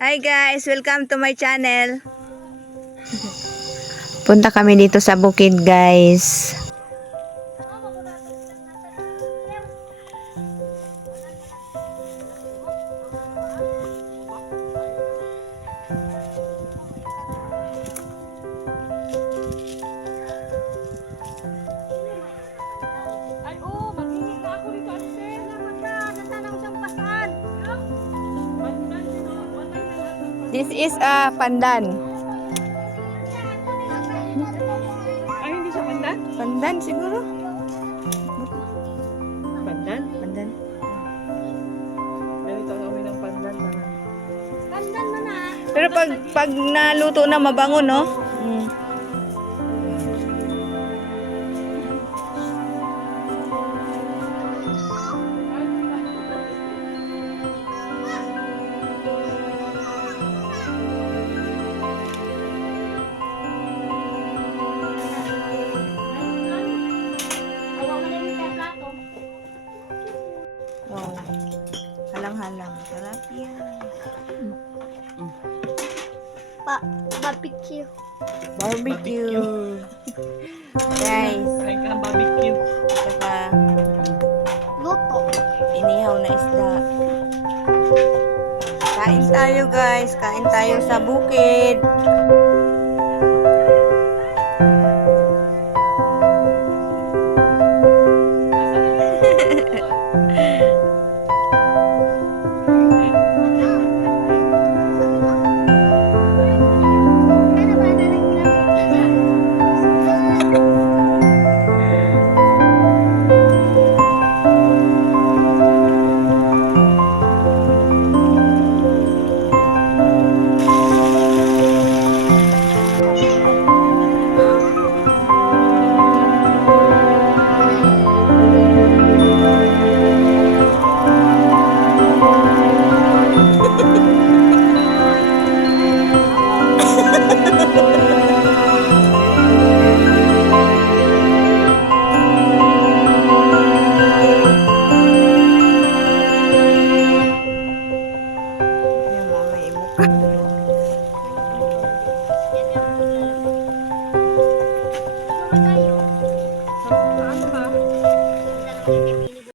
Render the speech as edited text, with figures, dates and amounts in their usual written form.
Hi guys, welcome to my channel. Punta kami dito sa bukid guys. Ay, oo, mag-iingat na ako dito, ate. Salamat ka. Nasaan ako siyang pasan? Pandan, watay na natin. This is a pandan. Ay, hindi siya pandan? Pandan siguro? Pandan? Pandan. Ganito ang amoy ng pandan. Pandan mo na. Pero pag naluto na mabango, no? Mm. Wow. Halang-halang. Sarap yan. Barbecue. Barbecue. Guys, Kain ka ng barbecue. saka Luto. inihaw na isda. Kain tayo guys. Kain tayo sa bukid. Yung mga may mukha.